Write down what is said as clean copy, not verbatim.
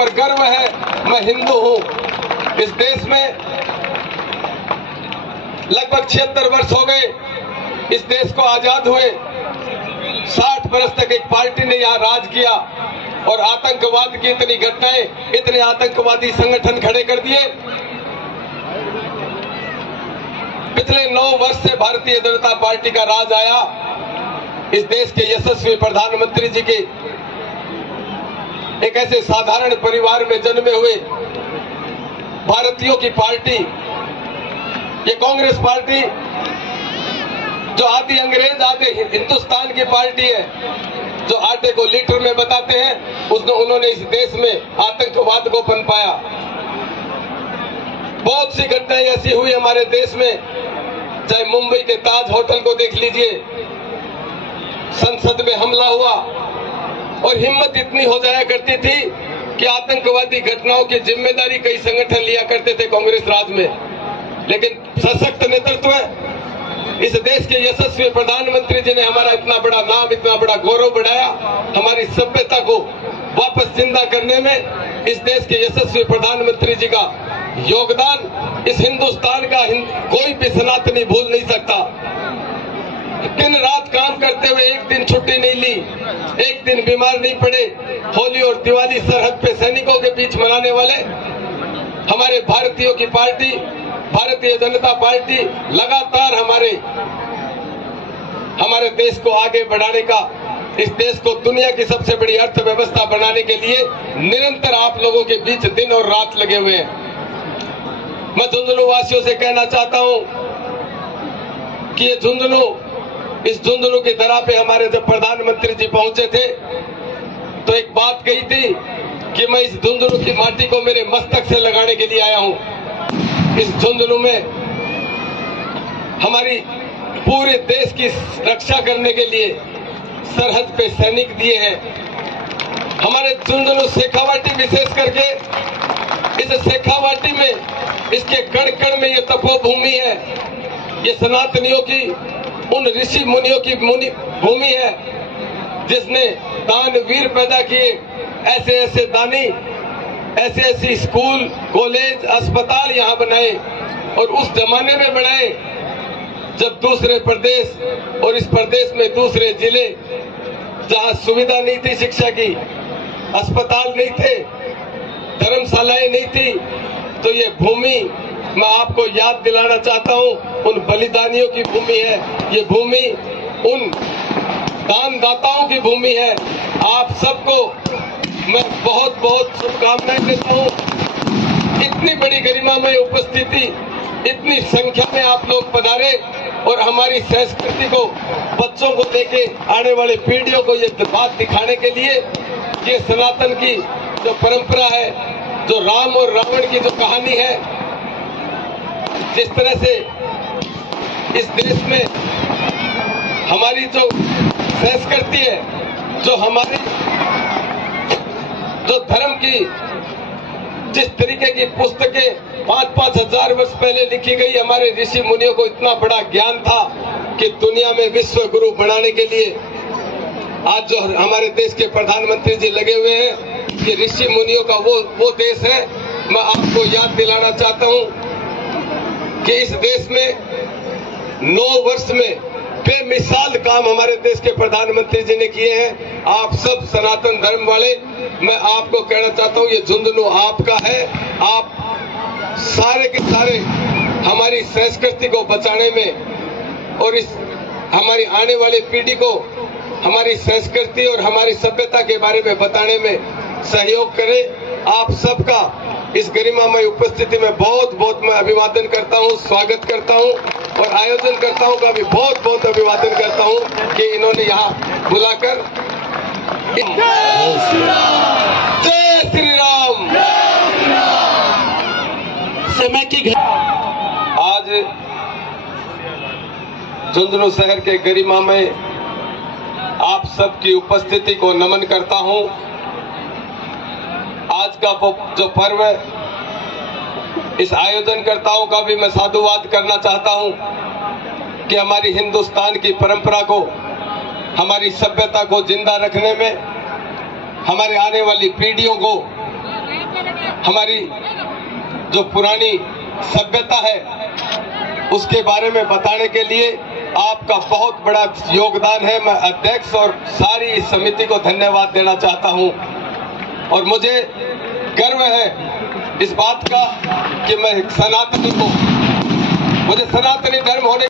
ऊपर गर्व है, मैं हिंदू हूं। इस देश में लगभग 76 वर्ष हो गए इस देश को आजाद हुए। 60 वर्ष तक एक पार्टी ने यहाँ राज किया और आतंकवाद की इतनी घटनाएं, इतने आतंकवादी संगठन खड़े कर दिए। पिछले 9 वर्ष से भारतीय जनता पार्टी का राज आया। इस देश के यशस्वी प्रधानमंत्री जी के एक ऐसे साधारण परिवार में जन्मे हुए भारतीयों की पार्टी, ये कांग्रेस पार्टी जो आदि अंग्रेज आधे हिंदुस्तान की पार्टी है, जो आटे को लीटर में बताते हैं, उन्होंने इस देश में आतंकवाद को पनपाया। बहुत सी घटनाएं ऐसी हुई हमारे देश में, चाहे मुंबई के ताज होटल को देख लीजिए, संसद में हमला हुआ और हिम्मत इतनी हो जाया करती थी कि आतंकवादी घटनाओं की जिम्मेदारी कई संगठन लिया करते थे कांग्रेस राज में। लेकिन सशक्त नेतृत्व है इस देश के यशस्वी प्रधानमंत्री जी ने हमारा इतना बड़ा नाम, इतना बड़ा गौरव बढ़ाया। हमारी सभ्यता को वापस जिंदा करने में इस देश के यशस्वी प्रधानमंत्री जी का योगदान इस हिंदुस्तान का कोई भी सनातनी भूल नहीं सकता। दिन रात काम करते हुए एक दिन छुट्टी नहीं ली, एक दिन बीमार नहीं पड़े। होली और दिवाली सरहद पे सैनिकों के बीच मनाने वाले हमारे भारतीयों की पार्टी भारतीय जनता पार्टी लगातार हमारे देश को आगे बढ़ाने का, इस देश को दुनिया की सबसे बड़ी अर्थव्यवस्था बनाने के लिए निरंतर आप लोगों के बीच दिन और रात लगे हुए हैं। मैं झुंझुनू वासियों से कहना चाहता हूं कि ये झुंझुनू, इस झुंझुनू की धरा पे हमारे जब प्रधानमंत्री जी पहुंचे थे तो एक बात कही थी कि मैं इस झुंझुनू की माटी को मेरे मस्तक से लगाने के लिए आया हूं। इस झुंझुनू में हमारी पूरे देश की रक्षा करने के लिए सरहद पे सैनिक दिए हैं। हमारे झुंझुनू शेखावाटी विशेष करके, इस शेखावाटी में, इसके कण कण में ये तपोभूमि है, ये सनातनियों की, उन ऋषि मुनियों की भूमि है जिसने दानवीर पैदा किए। ऐसे ऐसे दानी, ऐसे ऐसे स्कूल, कॉलेज, अस्पताल यहाँ बनाए और उस जमाने में बनाए जब दूसरे प्रदेश और इस प्रदेश में दूसरे जिले जहाँ सुविधा नहीं थी शिक्षा की, अस्पताल नहीं थे, धर्मशालाएं नहीं थी, तो ये भूमि मैं आपको याद दिलाना चाहता हूँ, उन बलिदानियों की भूमि है। ये भूमि उन दानदाताओं की भूमि है। आप सबको मैं बहुत बहुत शुभकामनाएं देता हूँ। इतनी बड़ी गरिमामय उपस्थिति, इतनी संख्या में आप लोग पधारे और हमारी संस्कृति को बच्चों को देके आने वाले पीढ़ियों को ये बात दिखाने के लिए, ये सनातन की जो परंपरा है, जो राम और रावण की जो कहानी है, जिस तरह से इस देश में हमारी जो संस्कृति है, जो हमारी जो धर्म की जिस तरीके की पुस्तकें 5-5 हजार वर्ष पहले लिखी गई, हमारे ऋषि मुनियों को इतना बड़ा ज्ञान था कि दुनिया में विश्व गुरु बनाने के लिए आज जो हमारे देश के प्रधानमंत्री जी लगे हुए हैं, ये ऋषि मुनियों का वो देश है। मैं आपको याद दिलाना चाहता हूं कि इस देश में 9 वर्ष में बेमिसाल काम हमारे देश के प्रधानमंत्री जी ने किए हैं। आप सब सनातन धर्म वाले, मैं आपको कहना चाहता हूँ, ये झुंझुनू आपका है। आप सारे के सारे हमारी संस्कृति को बचाने में और इस हमारी आने वाली पीढ़ी को हमारी संस्कृति और हमारी सभ्यता के बारे में बताने में सहयोग करें। आप सबका इस गरिमामय उपस्थिति में बहुत बहुत मैं अभिवादन करता हूं, स्वागत करता हूं और आयोजन करता हूं का भी बहुत बहुत अभिवादन करता हूं कि इन्होंने यहाँ बुलाकर। जय श्री राम। समय की आज झुंझुनू शहर के गरिमामय आप सबकी उपस्थिति को नमन करता हूं। आज का जो पर्व है, इस आयोजनकर्ताओं का भी मैं साधुवाद करना चाहता हूं कि हमारी हिंदुस्तान की परंपरा को, हमारी सभ्यता को जिंदा रखने में, हमारे आने वाली पीढ़ियों को हमारी जो पुरानी सभ्यता है उसके बारे में बताने के लिए आपका बहुत बड़ा योगदान है। मैं अध्यक्ष और सारी इस समिति को धन्यवाद देना चाहता हूं और मुझे गर्व है इस बात का कि मैं सनातनी हूं। मुझे सनातनी धर्म होने